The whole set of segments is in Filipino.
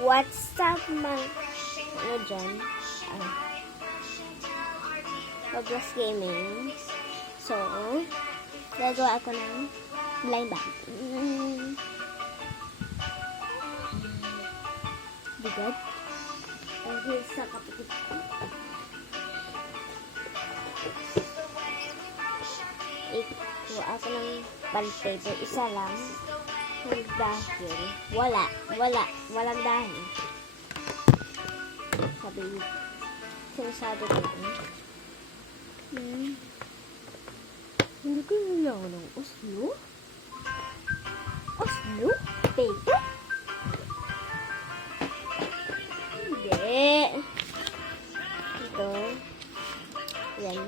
What's up, ano dyan? Roblox Gaming. So, gagawa ako ng blind bag. Bigat. Dahil sa kapatid ko. Ikuha ako ng band paper. Isa lang. Dahil walang dahil. Sinasabi ko lang. Hindi ko nalaw ng Oslo? Oslo? Paper? Hindi. Ito. Yan.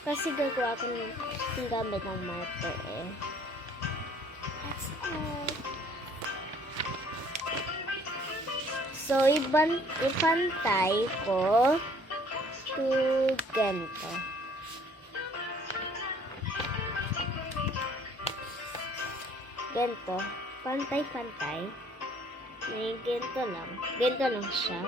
Kasi gagawa ko ng gamit ng marker eh. That's it. So, ipantay ko to ganito. Ganito. Pantay-pantay. May ganito lang. Ganito lang siya.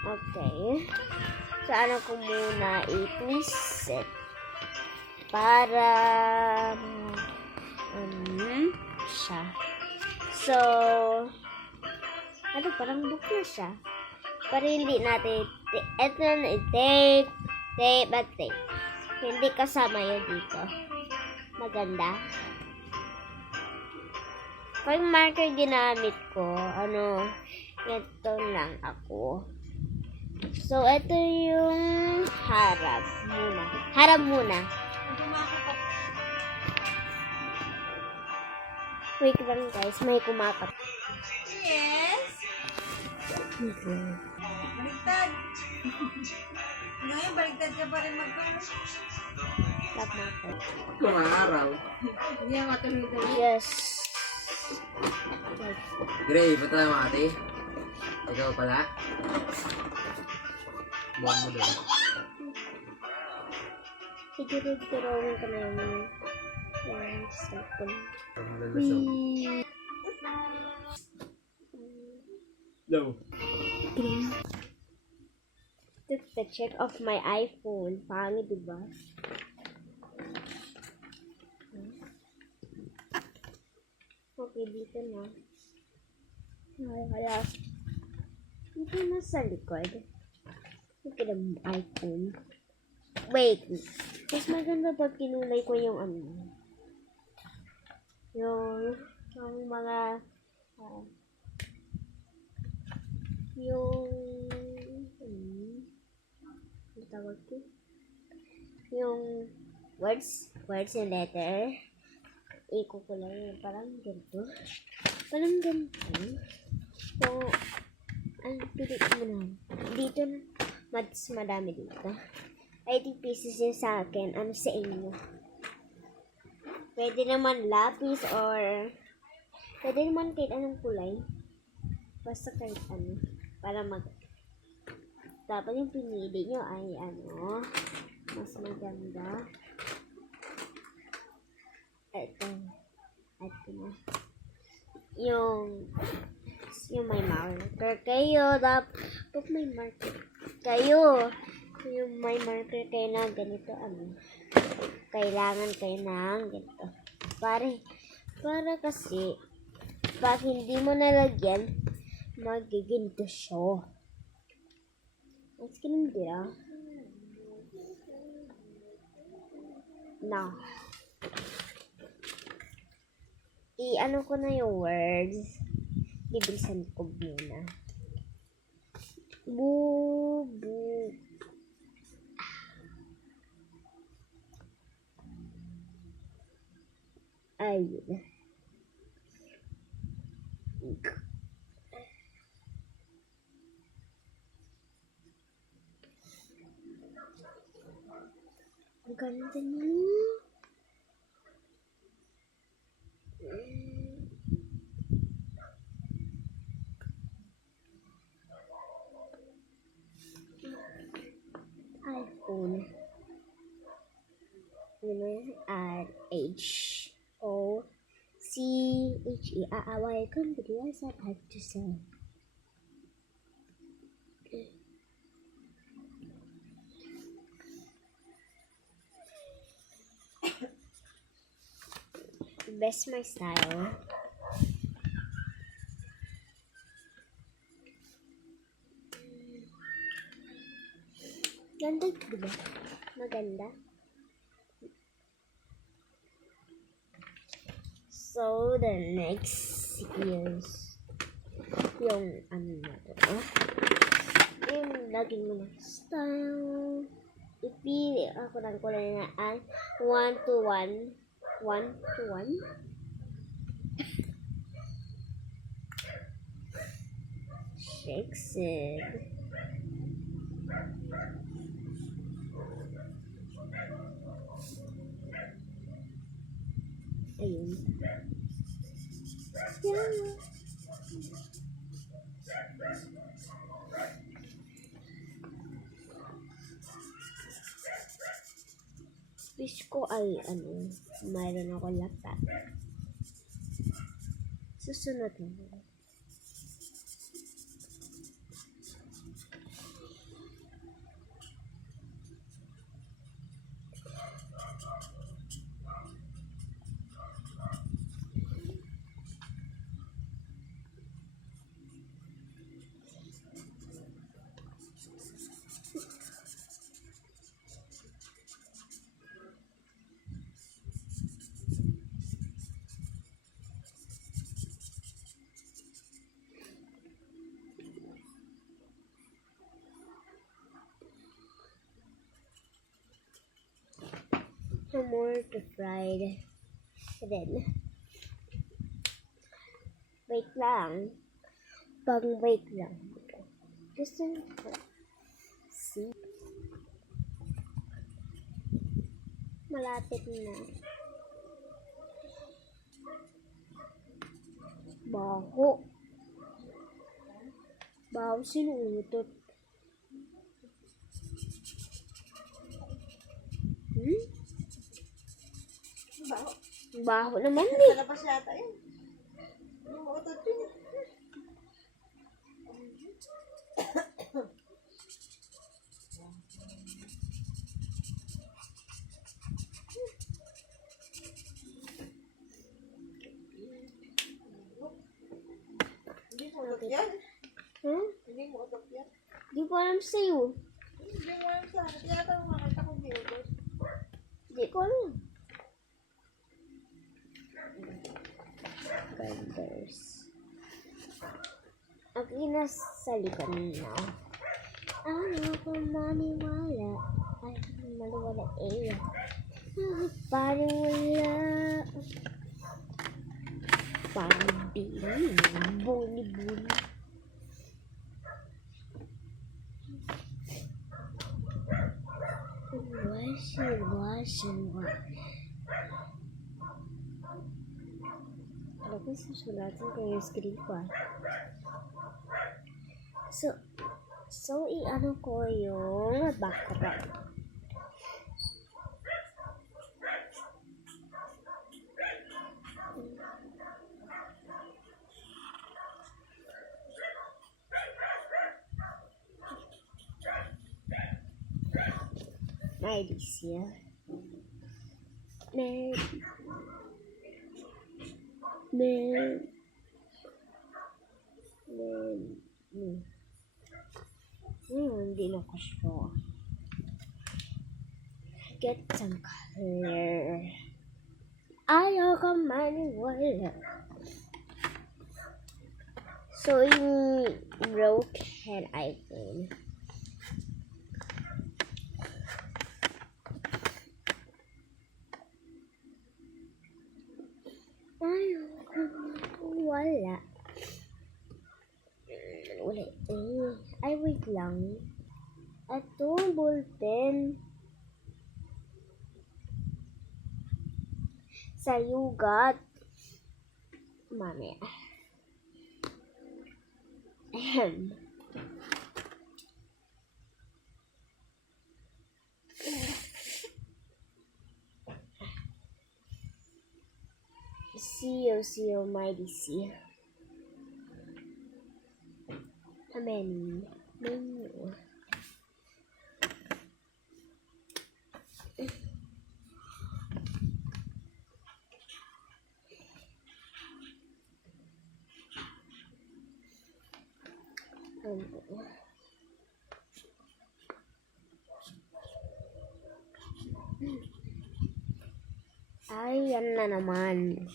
Okay. So, ano ko muna i-twist it para siya. So, parang book na siya. Para hindi natin ito na tape at tape. Hindi kasama yun dito. Maganda. Pag marker ginamit ko, ito lang ako. So, ito yung harap muna. Harap muna. Wait lang guys, may kumakat. Yes? Baligtad. Ngayon, baligtad ka pa rin magkano? Tap natin. Mga araw. Hindi ako tuloy-tuloy. Yes. Gray, ba't tayo mga ate? Ikaw pala? Buwan mo doon. Siguro-siguro ko na yung cellphone. Hello. Took the check of my iPhone. Pangit, diba? Okay, dito na. Wala. Dito na sa likod. Look at the iPhone. Wait. Mas maganda pag kinulay ko yung yung mga ang tawag ko? Yung words and letter. Ikukulay parang ganito. So, pili mo na. Dito na. Mas madami dito. 80 pieces yun sa akin. Ano sa inyo? Pwede naman lapis or pwede naman kahit anong kulay. Basta kahit ano. Para dapat yung pinili nyo ay mas maganda. Ito na. Yung may marker kayo. Dapat may marker kayo. Yung may marker kayo na ganito. Kailangan kayo ng ganito. Para kasi pag hindi mo nalagyan, magiginto siya. Mas kinindira. Now, i-ano ko na yung words. Bibilisan ko muna. Bubu. Ayun. Ang ganda niya. iPhone. Welcome to the WhatsApp I have to say. Best my style. Ganda, diba? Maganda. So, the next is yung ano na to. Yung laging mo na style. Ipili ako ng kulay na ay 1 to 1. 1 to 1. Shakes it. Ayun. Yeah. Wish ko ay mayroon ako laptop. Susunod na. No more to fried. Then, wait lang. Wait lang. Just see. Malapit na. Baho. Baho sinuutot. Baho. Baho naman Sa labas yata yun. Yung utot yun. Hindi mo utot yan. Hindi mo utot yan. Di ko alam sa'yo. Hindi mo alam sa akin. Yata makakita ko hindi utot. Di ko alam. Ganders. Ang nasa likod na. Ano kung maniwala? Ay, maniwala eh. Parang wala. Parang bili. Buli-buli. Washi. Alam ko susulatin ko yung screen ko. So i-ano ko yung background. Alicia. Hindi na ko sure. Get some color. Ayaw ka maniwala. So, yung broken iPhone. Ayaw ka maniwala. Wala eh. Ay, wait lang. Ito, ballpen. Sa yugat. Mamaya. Ahem. See you, mighty see. Amen. Menu. Ay, yan na naman.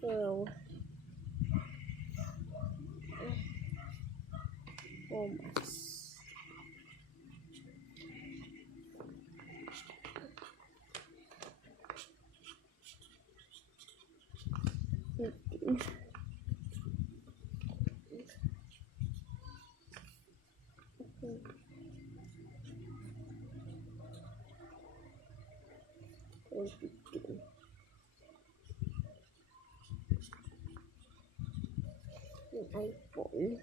Girl. Almost. Yung iPhone.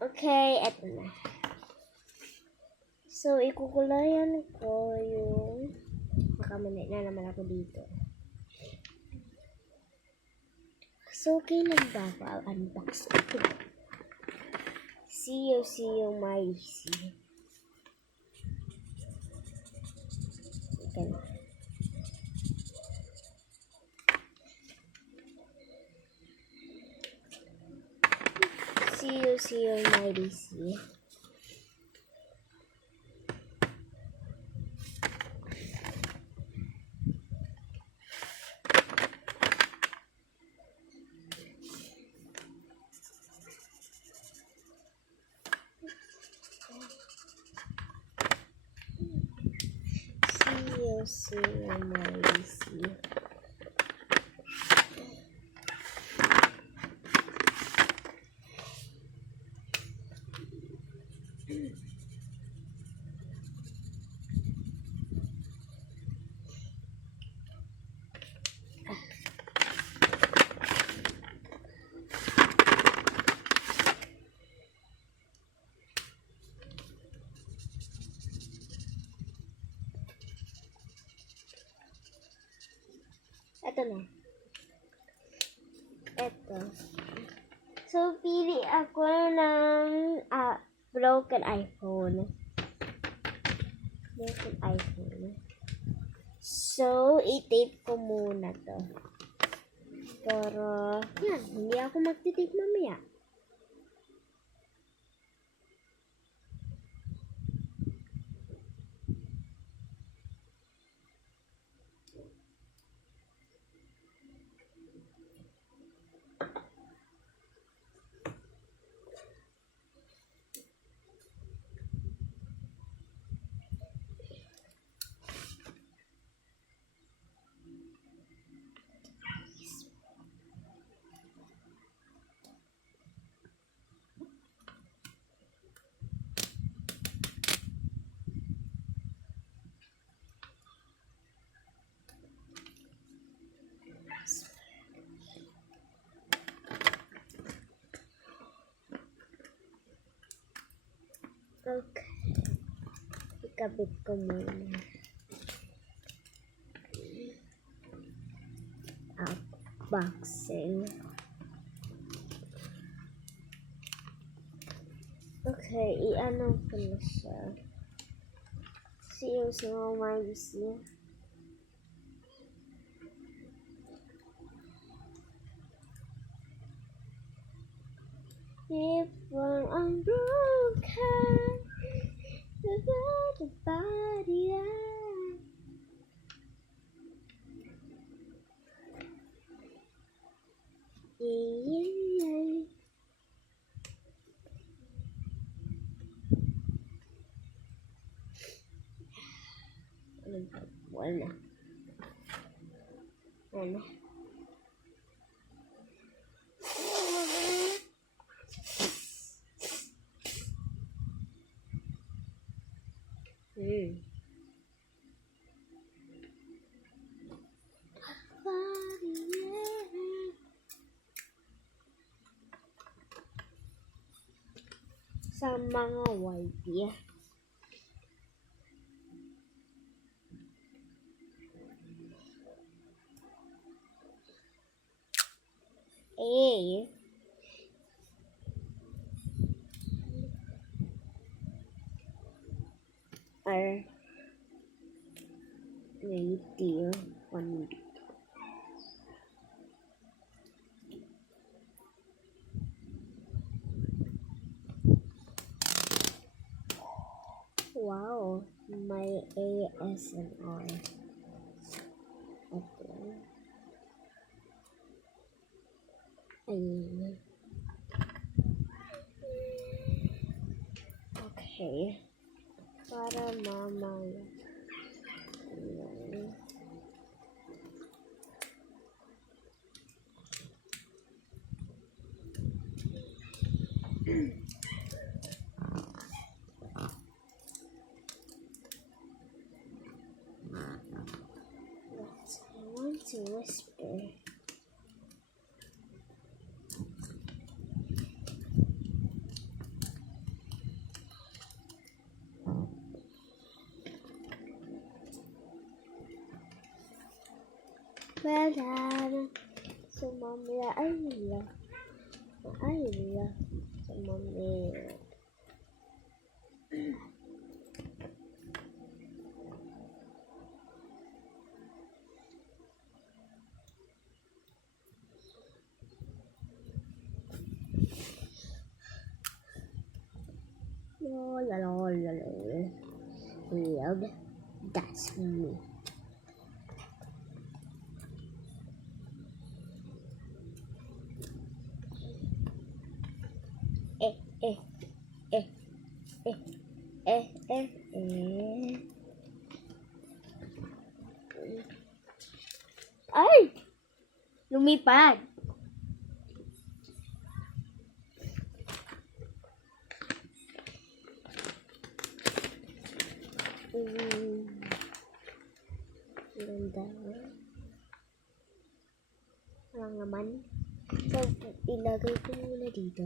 Okay, eto na. So, ikukulayan ko yung nakamali na naman ako dito. So, kailan ba ako unbox ito? See you, my see. Okay. See you, my see. See you, my see. Ito na. Ito. So, pili ako ng broken iPhone. Broken iPhone. So, i-tape ko muna to. Pero, yan. Hindi ako magtitape mamaya. Okay. Ikabit ko muna. Boxing. Okay, i-ano ko na siya. See you, my see. If I'm broken, without a body, wala. Ano? sa mga YP. A. R. Radio 1B. Wow, may ASMR. Okay. Ayun. Okay. Para mamaya. Ayun. Yes, I want to whisper. Wala. Sumamaya. Ay, wala. Ay, wala. Sumamaya. Weird. That's me. Eh, eh, eh, eh, eh, eh, eh. Ay! Lumipad. Ganda. Walang naman. So, ilagay ko muna dito.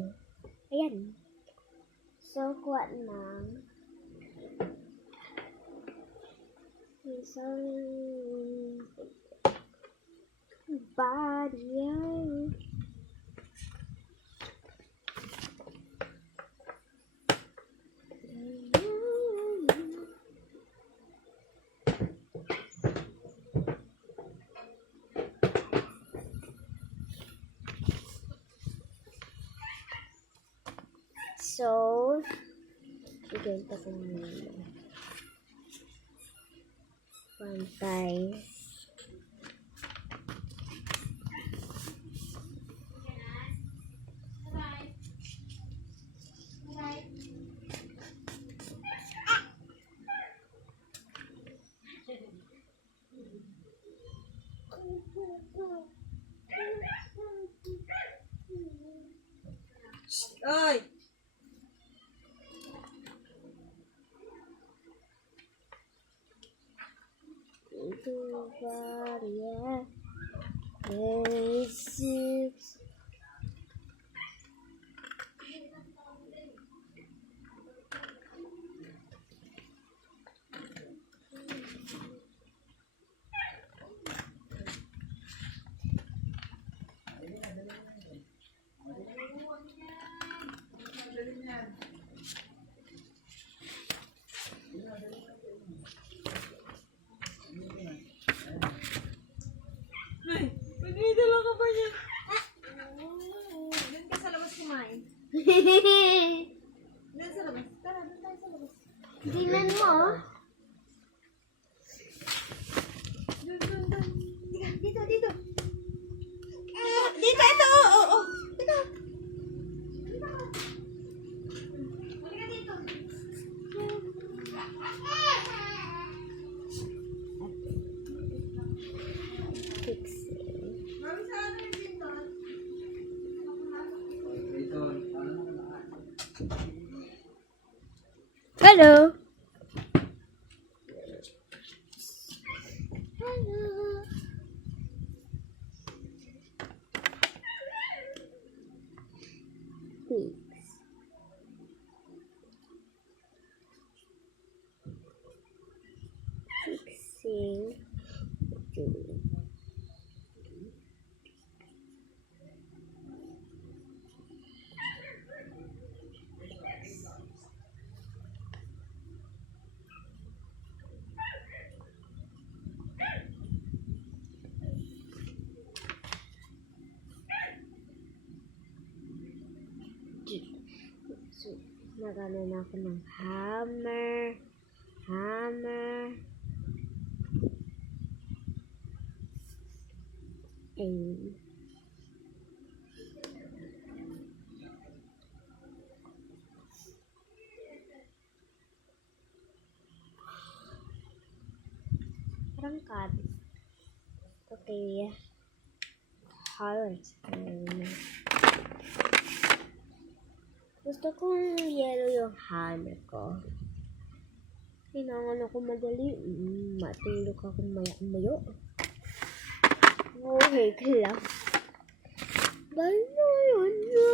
Ayan. So, kuha ng isang body. So, ganito ko muna. Pantay. Oy! Ito variya. Six. Pag-idala ka ba niya? Doon ka sa labas kumain. Doon sa labas. Tara, doon tayo sa labas. Tingnan mo. Doon. Dito. Dito, ito. Oo. Dito. Halika dito. Fix. Mami, sa ano yung dito? Ito, Hello. Hello. Fix. Nagano na ako ng hammer. Ayun. Parang card. Okay. Hearts. Gusto kong yellow yung hammer ko. Kailangan ako madali. Matulog ako maya-mayo. Okay ka lang. Bayon na.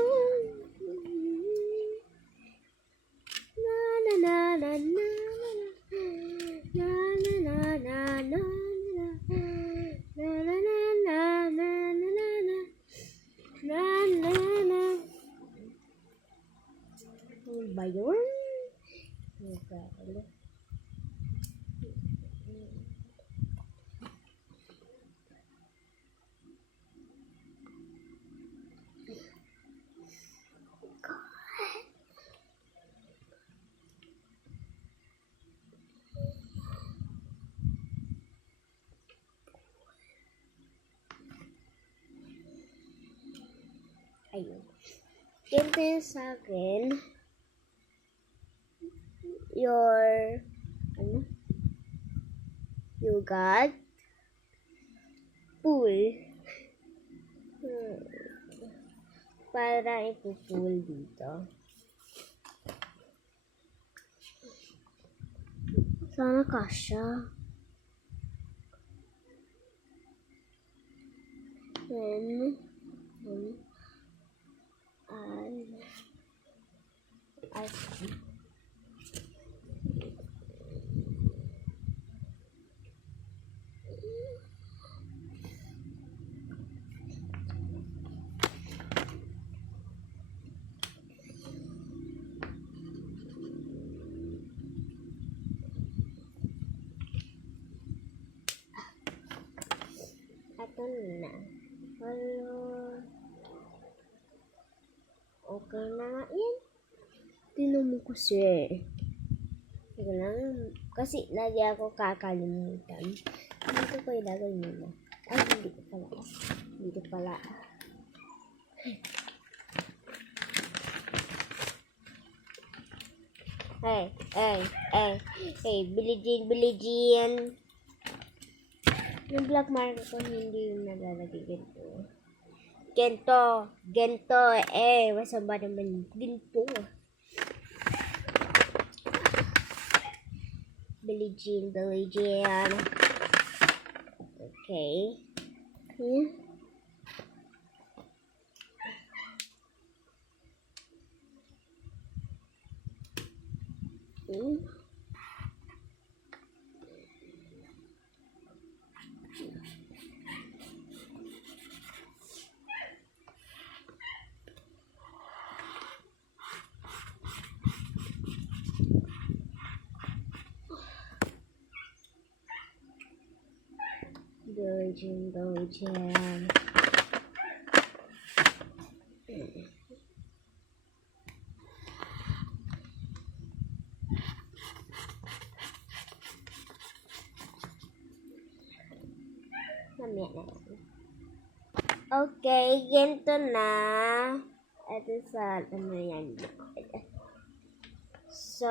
Na na na na na. Na na na na na. Na na na na na na na na. Na na na. Ano ba yun? Ayun. Ganito yun sa akin. You got pool. Para ipupool dito. Sana kasya. Then, ito na. Hello. Okay na nga yan. Tinan mo kasi. Sige lang. Kasi lagi ako kakalimutan. Dito ko ilagay nila. Ay, hindi ko pala. Dito pala. Hey, Billie Jean. Yung black marker ko hindi yung nalalagay ganito. Gento, masama naman ginto. Billie Jean. Okay. Billie Jean. Mamaya na yan. Okay, ganito na. Ito sa, ano yan. So,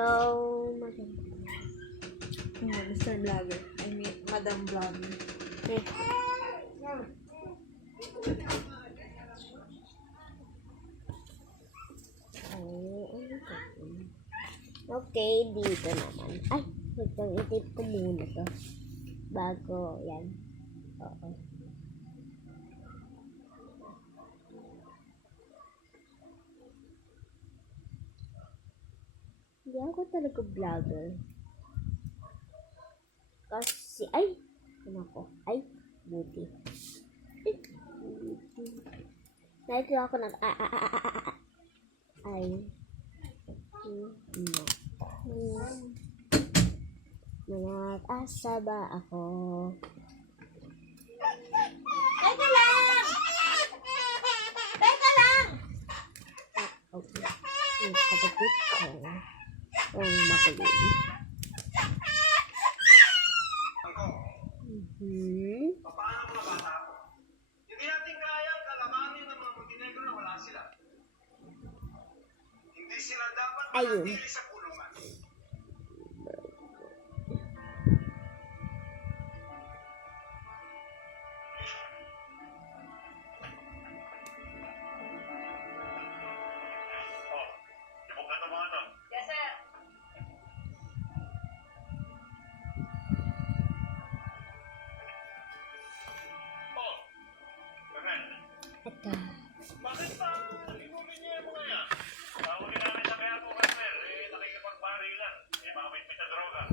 maganda. Mr. Vlogger. I mean, Madam Vlogger. Okay, dito naman. Ay, itip ko muna to. Bago, yan. Oo. Hindi ako talaga vlogger. Kasi, ay, buti. Dahil ako nag-asa ba ako? Teka lang! Okay. Yung kapatid ko. Ayun. Ito. Bakit ba? Inumin niyo yung mga yan. Tawagin namin sa kaya po, Carter. Nakikipagbarilan. Mga may pita droga.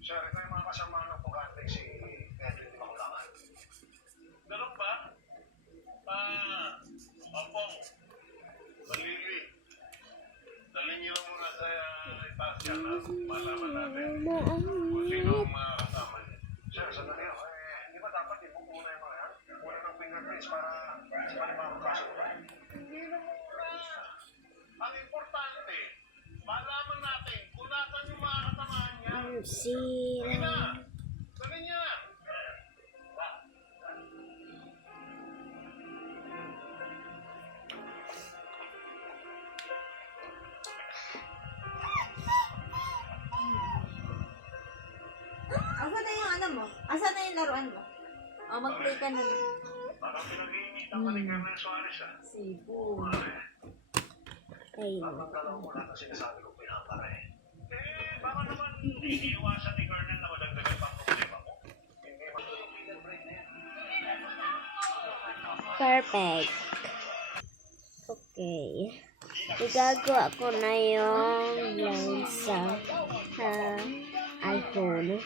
Sir, ito yung mga kasama ng pugante si Pedro di Makulangan. Ganun ba? Opong. Malili. Dalhin niyo muna sa itaas yan na malaman natin kung sino ang mga kasama niya. Sir, sandali ako. Di ba dapat ibukuna yung mga yan? Wala ng fingerprints para sa panibang kaso. Hindi na muna. Ang importante, malaman natin kung nasan yung mga kasamahan niya. Sige na. Sabi niya. Asan na yung ano mo? Asan na yung laruan mo? O, mag-play ka na. Parang pinag-iinitan ka ni Colonel Suarez ah. Sipo. Ayun. Ang dalaw mo lahat ang sinasabi ko pinapare. Baka naman iniiwasan ni Colonel na madagdagan pang problema mo. Hindi matulog pinag-break na yan. Perfect. Okay. Igagawa ko na yung line sa iPhone.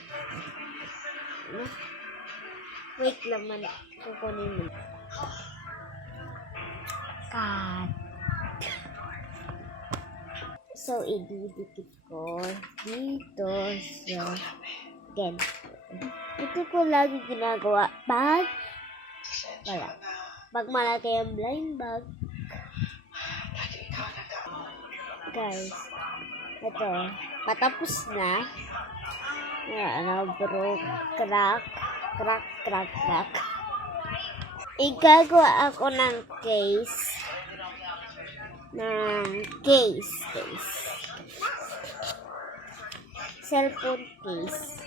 Wait naman. Kukunin mo. Cut. So, ididikit ko dito sa ganito. Ito ko lagi ginagawa pag malaki ang blind bag. Guys, ito, patapos na. Bro, crack. Igagawa ako ng case. Cellphone case.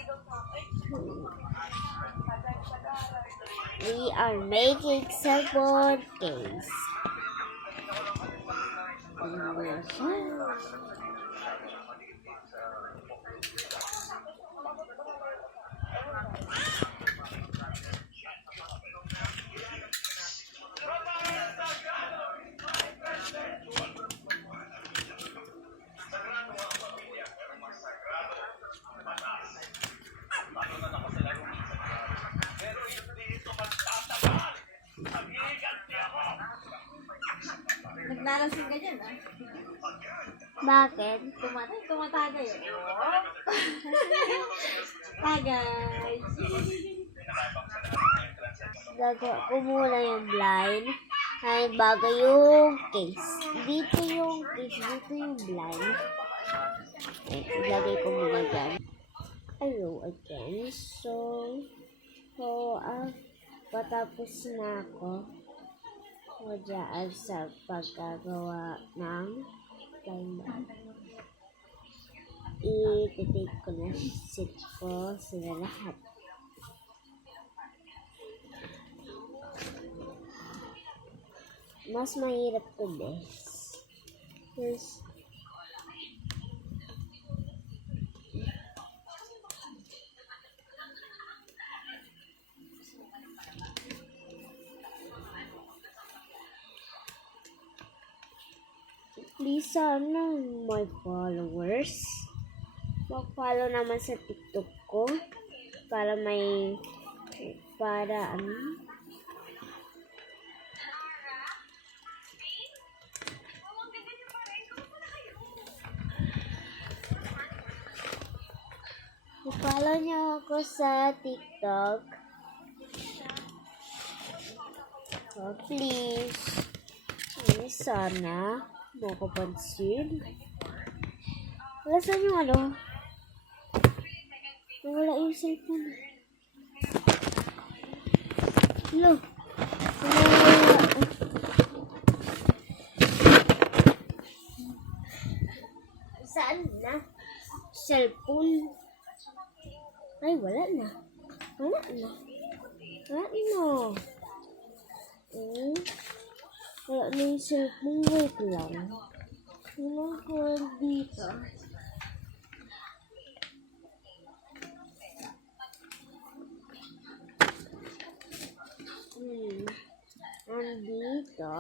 We are making cellphone case. Naglalasing ka dyan, ah. Bakit? Tumatagay. Tagay. Gagawa ko muna yung blind. Ay, bago yung case. Dito yung case, dito yung blind. Ay, ilagay ko muna dyan. Hello again. So, patapos na ako. Dyan sa pagkagawa ng blind. I-take ko na sit ko sila lahat. Mas mahirap to this. Please sana my followers mag-follow naman sa TikTok ko para follow niyo ako sa TikTok. So, please. Sana makapansin. Saan yung ano? Nawala yung cellphone. Hello. cellphone. Ay, wala na. Wala na. Wala na. Wala na yung cellphone. Wait lang. Wala ko dito. Andito.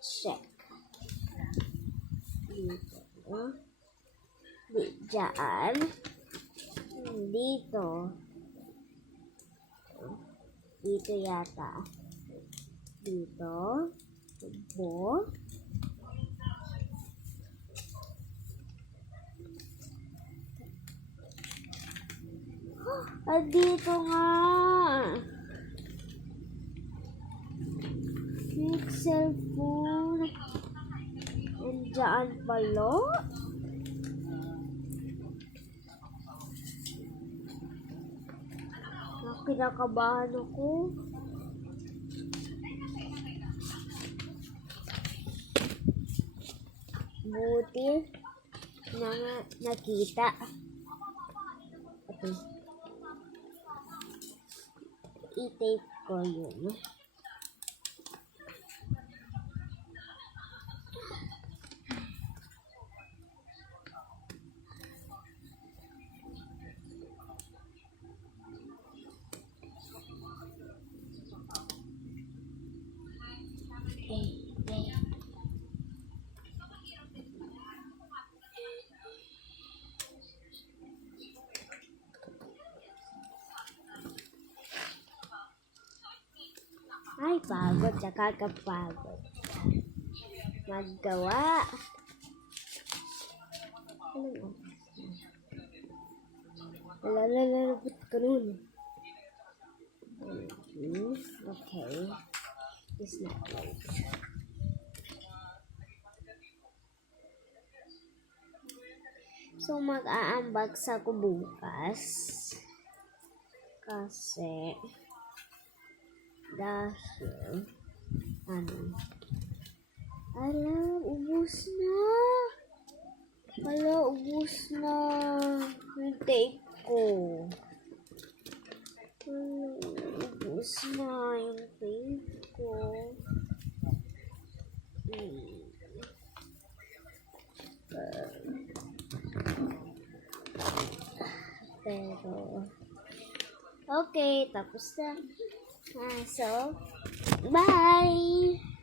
Check. Dito. Diyan. Dito. Dito yata. Dito. Tubo. Dito nga. Yung cellphone. Nandiyan pala. Kinakabahan ako. Buti na nakita. Okay. I-tape ko yun. Ay, pagod. Tsaka kapagod. Maggawa. Ano nga? Wala na nalabot ko nun. Okay. It's not right. So, mag-a-unbox ako bukas. Kasi, dahil, ubus na. Ubus na. Yung tape ko. Ubus na yung tape ko. Pero, okay, tapos na. So, bye!